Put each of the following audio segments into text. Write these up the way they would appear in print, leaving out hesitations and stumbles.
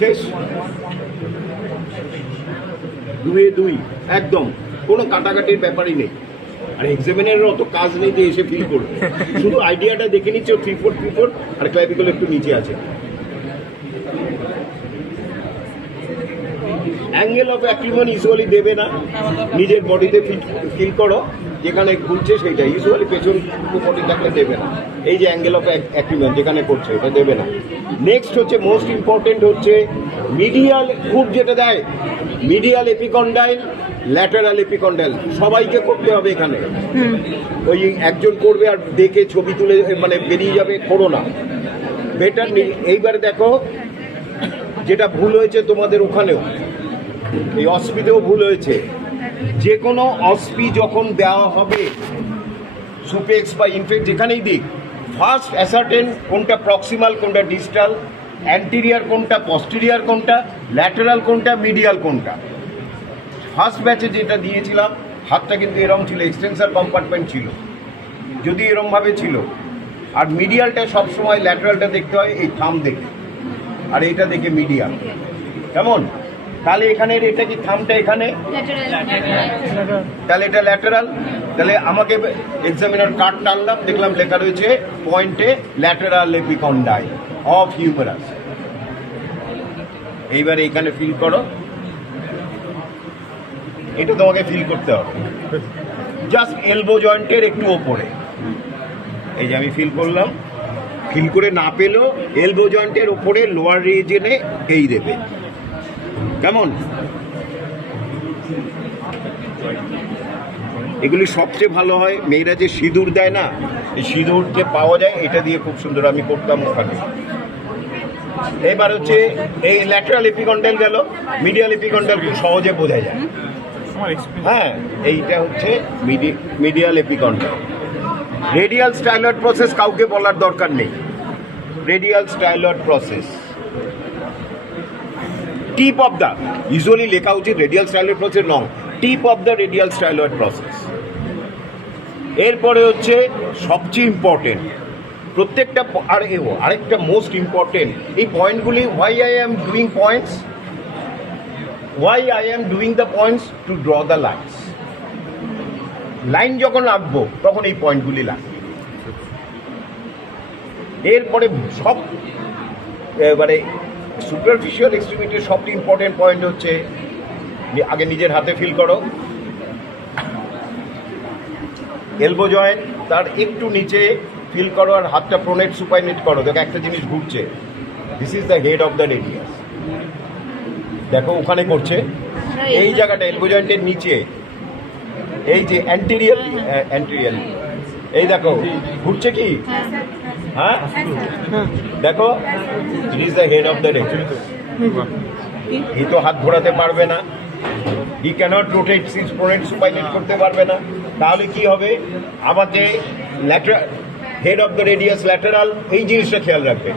শেষ, 2-এ 2 একদম, কোনো কাটাকাটির ব্যাপারই নেই। আর এক্সামিনারের অত কাজ নেই যে এসে ফিল করবে, শুধু আইডিয়াটা দেখে নিচ্ছে 3-4 আর ক্লাভিকল একটু নিচে আছে। অ্যাঙ্গেল অফ অ্যাক্রিমন ইউজুয়ালি দেবে না, নিজের বডিতে ফিল করো যেখানে ঘুরছে সেইটা, ইউজুয়ালি পেছন বডি থাকলে দেবে না। এই যে অ্যাঙ্গেল অফ অ্যাক্রিমন যেখানে করছে এটা দেবে না। নেক্সট হচ্ছে মোস্ট ইম্পর্টেন্ট হচ্ছে মিডিয়াল খুব যেটা দেয়, মিডিয়াল এপিকন্ডাইল, ল্যাটারাল এপিকন্ডাইল সবাইকে করতে হবে এখানে। ওই একজন করবে আর দেখে ছবি তুলে মানে বেরিয়ে যাবে, করো না, বেটার। এইবারে দেখো যেটা ভুল হয়েছে তোমাদের ওখানেও, এই অস্পিতেও ভুল হয়েছে। যে কোনো অস্পি যখন দেওয়া হবে, সুপেক্স বা ইনফেক্ট যেখানেই দিক, ফার্স্ট অ্যাসার্টেন কোনটা প্রক্সিমাল কোনটা ডিস্টাল, অ্যান্টিরিয়ার কোনটা পস্টেরিয়ার কোনটা, ল্যাটারাল কোনটা, মিডিয়াল কোনটা। ফার্স্ট ব্যাচে যেটা দিয়েছিলাম হাতটা কিন্তু এরম ছিল, এক্সটেন্সার কম্পার্টমেন্ট ছিল, যদি এরমভাবে ছিল। আর মিডিয়ালটা সবসময় ল্যাটারালটা দেখতে হয় এই থাম দেখে, আর এইটা দেখে মিডিয়াল। কেমন? তাহলে এখানে এটা কি থামটা এখানে, তাহলে এটা ল্যাটারাল। তাহলে আমাকে এক্সামিনার কার্ড টানলাম, দেখলাম লেখা রয়েছে পয়েন্টে ল্যাটারাল এপিকন্ডাইল অফ হিউমেরাস। এইবারে এখানে ফিল করো, এটা তোমাকে ফিল করতে হবে জাস্ট এলবো জয়েন্টের একটু ওপরে। এই যে আমি ফিল করলাম, ফিল করে না পেলেও এলবো জয়েন্টের ওপরে লোয়ার রিজনে এই দেবে। কেমন? এগুলি সবচেয়ে ভালো হয় মেয়েরা যে সিঁদুর দেয় না, এই সিঁদুরকে পাওয়া যায়, এটা দিয়ে খুব সুন্দর আমি করতাম ওখানে। এবার হচ্ছে এই ল্যাটারাল এপিকন্ডাইল গেল, মিডিয়াল এপিকন্ডাইল খুব সহজে বোঝা যায়। হ্যাঁ, এইটা হচ্ছে medial epicondyle. Radial styloid process কাউকে বলার দরকার নেই, radial styloid process. Tip of the, usually লেখা উচিত রেডিয়াল স্টাইলয়েড প্রসেস নং, tip of the radial styloid process. এরপরে হচ্ছে সবচেয়ে ইম্পর্টেন্ট প্রত্যেকটা, আর আরেকটা মোস্ট ইম্পর্টেন্ট এই পয়েন্টগুলি, why I am doing points, why I am doing the points two draw the lines. Line যখন আঁকবো তখন এই পয়েন্টগুলি লাগবে। এরপরে সব এবারে সুপারফিশিয়াল এক্সট্রিমিটির সবচেয়ে ইম্পর্টেন্ট পয়েন্ট হচ্ছে, আগে নিজের হাতে ফিল করো, এলবো জয়েন্ট তার একটু নিচে ফিল করো আর হাতটা প্রোনেট সুপাইনেট করো। দেখো একটা জিনিস ঘুরছে, this is the head of the radius. দেখো ওখানে করছে, এই জায়গাটা এলবো জয়েন্টের নিচে, এই যে অ্যান্টেরিয়ার, এই দেখো ঘুরছে কি, হ্যাঁ দেখো, it is the head of the radius. এই তো হাত ঘোরাতে পারবে না, হি ক্যানট রোটেট সিজ প্রোনেট সুপাইনেট করতে পারবে না। তাহলে কি হবে, আমাকে lateral head of the radius lateral, এই জিনিসটা খেয়াল রাখবে।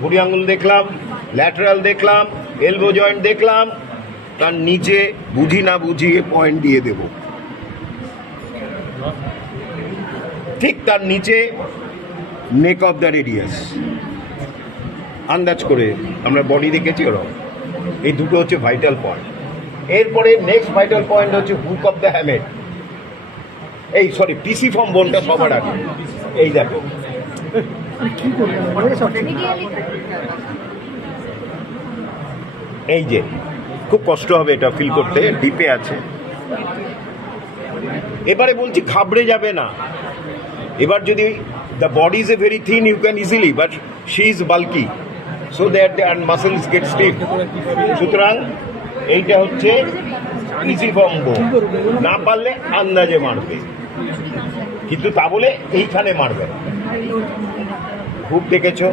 বুড়ি আঙুল দেখলাম, ল্যাটারাল দেখলাম, এলবো জয়েন্ট দেখলাম, তার নিচে বুঝি না বুঝিয়ে পয়েন্ট দিয়ে দেব। ঠিক তার নিচে নেক অফ দ্য রেডিয়াস, আন্দাজ করে আমরা বডি দেখেছি ওরকম। এই দুটো হচ্ছে ভাইটাল পয়েন্ট। এরপরে নেক্সট ভাইটাল পয়েন্ট হচ্ছে হুক অফ দ্য হ্যামেট, এই সরি পিসিফর্ম বোনটা সবার আগে। এই দেখো এই যে খুব কষ্ট হবে এটা ফিল করতে, ডিপে আছে। এবারে বলছি ঘাবড়ে যাবে না। এবার যদি the body is a very thin, you can easily, but she is bulky, so that the muscles get stiff. সুতরাং এইটা হচ্ছে পিসিফর্ম বোন, না পারলে আন্দাজে মারবে, কিন্তু তা বলে এইখানে মারবে না। খুব দেখেছো।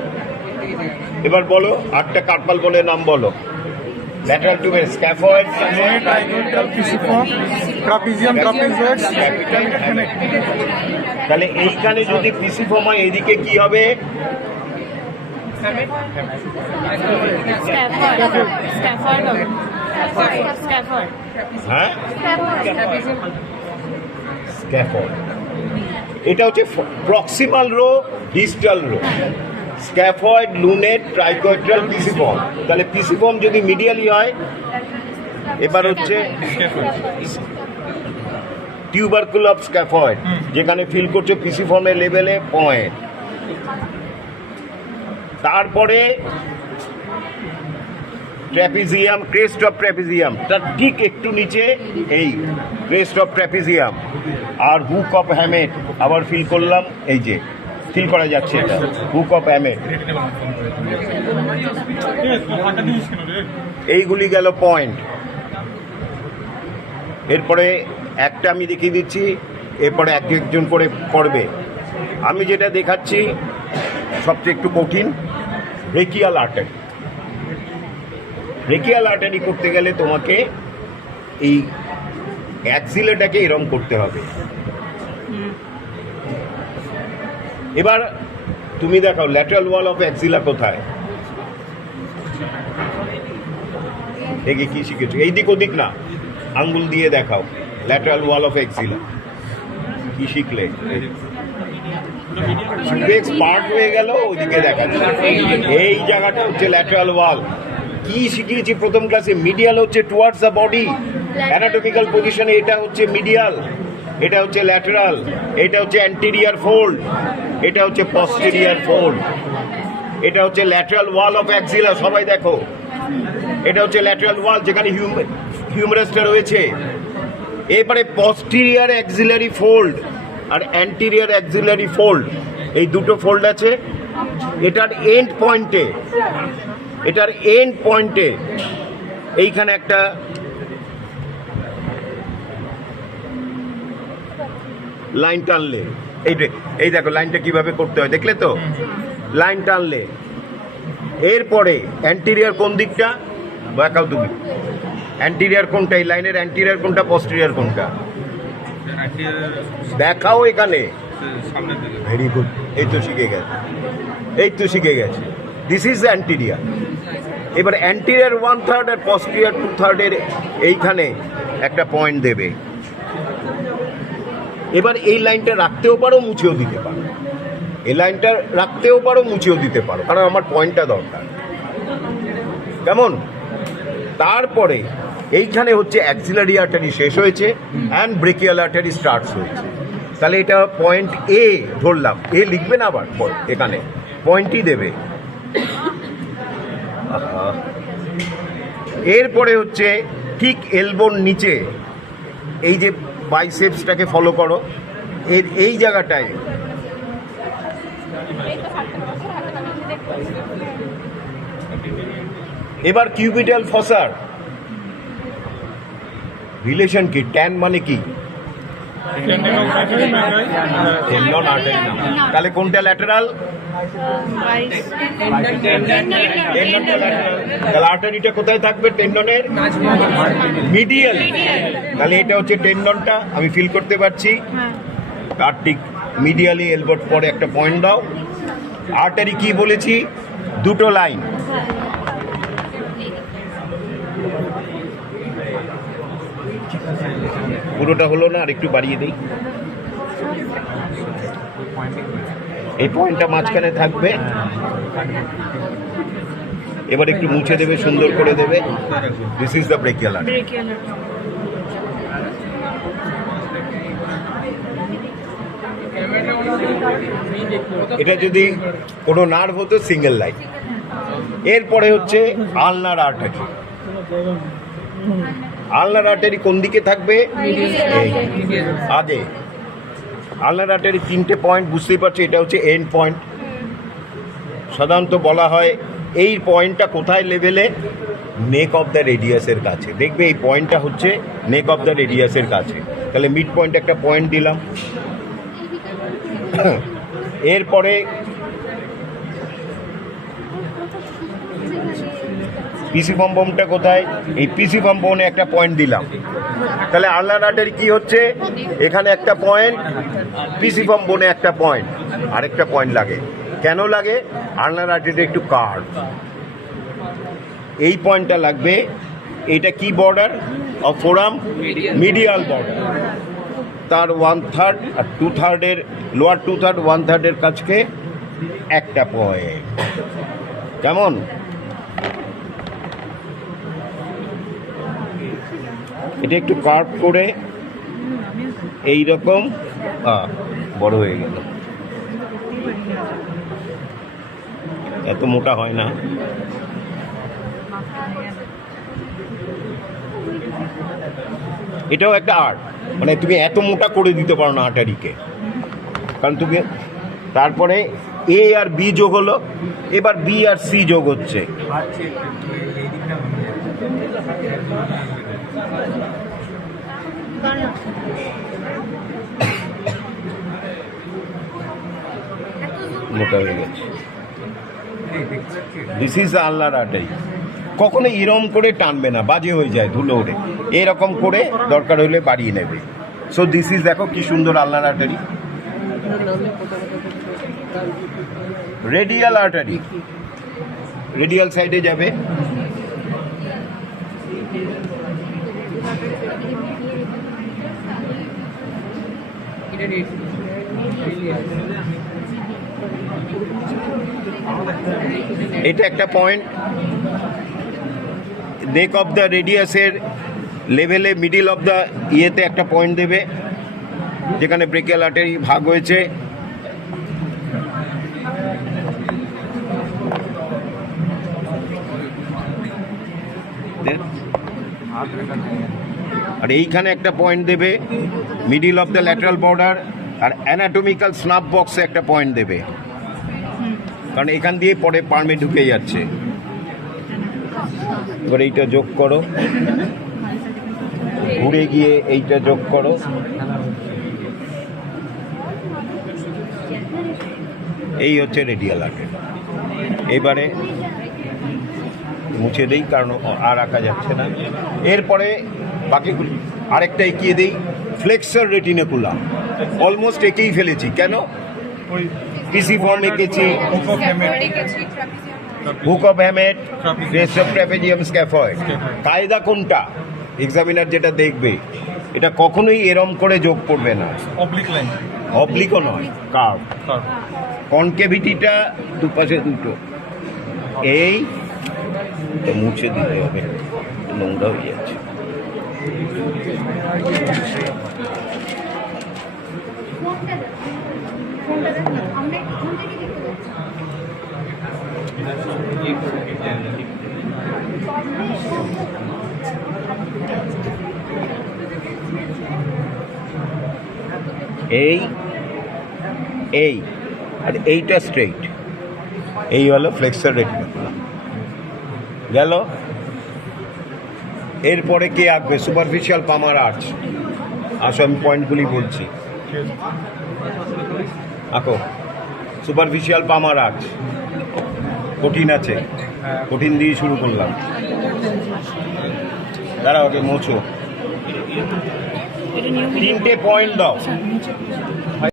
এবার বলো 8টা কার্পাল বোনের নাম বলো। Lateral to scaphoid, trapezium, trapezoid, তাহলে এইখানে যদি পিসিফর্ম হয় এদিকে কি হবে, হ্যাঁ স্ক্যাফয়েড। এটা হচ্ছে proximal row, distal row. Scaphoid, lunate, triquetral, pisiform. তাহলে পিসিফর্ম যদি মিডিয়ালি হয়, এবার হচ্ছে টিউবারকুল অফ স্ক্যাফয়েড, যেখানে ফিল করছে পিসিফর্মের লেভেলে পয়েন্ট। তারপরে ট্র্যাপিজিয়াম, ক্রেস্ট অফ ট্র্যাপিজিয়াম, তার ঠিক একটু নিচে এই ক্রেস্ট অফ ট্র্যাপিজিয়াম। আর হুক অফ হ্যামেট আবার ফিল করলাম, এই যে ফিল করা যাচ্ছে এটা হুক অফ হ্যামেট। এইগুলি গেল পয়েন্ট। এরপরে একটা আমি দেখিয়ে দিচ্ছি, এরপরে একজন করে করবে। আমি যেটা দেখাচ্ছি সবচেয়ে একটু কঠিন, ব্রেকিয়াল আর্টারি। ব্রেকিয়াল আর্টারি করতে গেলে তোমাকে এই অ্যাক্সিলাটাকে এরম করতে হবে। এবার তুমি দেখাও ল্যাটারাল ওয়াল অফ অ্যাক্সিলা কোথায়, দেখে কি শিখেছো? এই দিক ওদিক না, আঙ্গুল দিয়ে দেখাও ল্যাটারাল ওয়াল অফ অ্যাক্সিলা কি শিখলে। পার্ট হয়ে গেল, ওদিকে দেখাচ্ছে এই জায়গাটা হচ্ছে ল্যাটারাল ওয়াল। কি শিখিয়েছি প্রথম ক্লাসে? মিডিয়াল হচ্ছে টুয়ার্ডস দ্য বডি, অ্যানাটমিক্যাল পজিশনে এটা হচ্ছে মিডিয়াল, এটা হচ্ছে ল্যাটারাল, এটা হচ্ছে অ্যান্টেরিয়ার ফোল্ড, এটা হচ্ছে পস্টেরিয়ার ফোল্ড, এটা হচ্ছে ল্যাটারাল ওয়াল অফ অ্যাক্সিলা। সবাই দেখো, এটা হচ্ছে ল্যাটারাল ওয়াল যেখানে হিউমেরাসটা রয়েছে। এবারে পস্টেরিয়ার অ্যাক্সিলারি ফোল্ড আর অ্যান্টেরিয়ার অ্যাক্সিলারি ফোল্ড, এই দুটো ফোল্ড আছে। এটার এন্ড পয়েন্টে এইখানে একটা লাইন টানলে, এই দেখো লাইনটা কিভাবে করতে হয়, দেখলে তো? লাইন টানলে এরপরে অ্যান্টেরিয়ার কোন দিকটা দেখাও তুমি, অ্যান্টেরিয়ার কোনটা, এই লাইনের অ্যান্টেরিয়ার কোনটা, পস্টেরিয়ার কোনটা দেখাও এখানে। ভেরি গুড, এই তো শিখে গেছে। This is anterior. এবার অ্যান্টেরিয়ার 1/3 আর পস্টেরিয়ার 2/3 এইখানে একটা পয়েন্ট দেবে। এবার এই লাইনটা রাখতেও পারো, মুছেও দিতে পারো, এই লাইনটা রাখতেও পারো, মুছেও দিতে পারো, কারণ আমার পয়েন্টটা দরকার। কেমন? তারপরে এইখানে হচ্ছে অ্যাক্সিলারি আর্টারি শেষ হয়েছে অ্যান্ড ব্রেকিয়াল আর্টারি স্টার্টস হয়েছে। তাহলে এটা পয়েন্ট এ ধরলাম, এ লিখবে না আবার, এখানে পয়েন্টই দেবে। এরপরে হচ্ছে ঠিক এলবোর নিচে এই যে বাইসেপসটাকে ফলো করো, এর এই জায়গাটায় এবার কিউবিটাল ফসার রিলেশন কি? ট্যান মানে কি? টেন্ডন আর্টারি না, তাহলে কোনটা ল্যাটারাল? তাহলে আর্টারিটা কোথায় থাকবে টেন্ডনের? মিডিয়াল। তাহলে এটা হচ্ছে টেন্ডনটা, আমি ফিল করতে পারছি। তার ঠিক মিডিয়ালি এলবোর পরে একটা পয়েন্ট দাও। আর্টারি কি বলেছি? দুটো লাইন। পুরোটা হলো না, আর একটু বাড়িয়ে দিই। এই পয়েন্টটা মাঝখানে থাকবে, এবার একটু মুছে দেবে, সুন্দর করে দেবে। This is the brachial artery. এটা যদি কোনো নার্ভ হতো সিঙ্গেল লাইন। এরপরে হচ্ছে আলনার আর্টারি। আলনার আর্টারি কোন দিকে থাকবে? আগে আলনার আর্টারি তিনটে পয়েন্ট বুঝতেই পারছো, এটা হচ্ছে এন্ড পয়েন্ট। সাধারণত বলা হয় এই পয়েন্টটা কোথায় লেভেলে? নেক অফ দ্য রেডিয়াসের কাছে। দেখবে এই পয়েন্টটা হচ্ছে নেক অফ দ্য রেডিয়াসের কাছে। তাহলে মিড পয়েন্ট একটা পয়েন্ট দিলাম। এরপরে পিসিফর্ম বোনটা কোথায়? এই পিসিফর্ম বোনে একটা পয়েন্ট দিলাম। তাহলে আলনার আর্টারি কি হচ্ছে? এখানে একটা পয়েন্ট, পিসিফর্ম বোনে একটা পয়েন্ট, আরেকটা পয়েন্ট লাগে। কেন লাগে? আলনার আর্টারি একটু কার্ভ, এই পয়েন্টটা লাগবে। এটা কি border of forum? Medial border. তার 1/3 আর 2/3 লোয়ার 2/3 1/3 কাছকে একটা পয়েন্ট। কেমন? এটা একটু কার্ভ করে এই রকম বড় হয়ে গেল, এত মোটা হয় না। এটাও একটা আর্ট, মানে তুমি এত মোটা করে দিতে পারো না আটারিকে, কারণ তুমি তারপরে এ আর বি যোগ হলো, এবার বি আর সি যোগ হচ্ছে। মোটা হয়ে গেছে। দিস ইজ আল্লাহর আটারি। কখনো এরম করে টানবে না, বাজে হয়ে যায়, ধুলো ওড়ে। এরকম করে দরকার হলে বাড়িয়ে নেবে। সো দিস ইজ, দেখো কি সুন্দর আল্লাহর আটারি, রেডিয়াল আর্টারি। রেডিয়াল সাইডে যাবে, এটা একটা পয়েন্ট। নেক অফ দ্য রেডিয়াসের লেভেলে মিডিল অফ দ্য ইয়েতে একটা পয়েন্ট দেবে, যেখানে ব্রেকিয়াল আর্টারি ভাগ হয়েছে। আর এইখানে একটা পয়েন্ট দেবে middle of the lateral border, আর অ্যানাটমিক্যাল স্নাপ বক্সে একটা পয়েন্ট দেবে, কারণ এখান দিয়ে পরে পার্মে ঢুকে যাচ্ছে। এবার এইটা যোগ করো, ঘুরে গিয়ে এইটা যোগ করো, এই হচ্ছে রেডিয়াল আর্টারি। এবারে মুছে দেই, কারণ আর আঁকা যাচ্ছে না। এরপরে বাকিগুলি আরেকটা এঁকিয়ে দিই, ফ্লেক্সার রেটিনাকুলাম। অলমোস্ট এঁকেই ফেলেছি। কেন? পিসি ফর্ম এঁকেছি, hook of hamate, rest of ট্র্যাপেজিয়াম scaphoid. কায়দা কোনটা? এক্সামিনার যেটা দেখবে, এটা কখনোই এরম করে যোগ করবে না, অবলিক লাইন, অবলিকও নয়, কার্ভ। কনকেভিটিটা দুপাশে দুটো, এই মুছে দিতে হবে, নোংরা হয়ে যাচ্ছে। এই এই আর এইটা স্ট্রেইট, এই হলো ফ্লেক্সার রেটিনাকুলাম। গেল। এরপরে কে আঁকবে? Superficial পামার arch. আসো আমি পয়েন্টগুলি বলছি, আঁকো। সুপারফিশিয়াল পামার আর্চ কঠিন আছে, কঠিন দিয়ে শুরু করলাম। দাঁড়াও, ওকে মোছো। তিনটে পয়েন্ট দাও,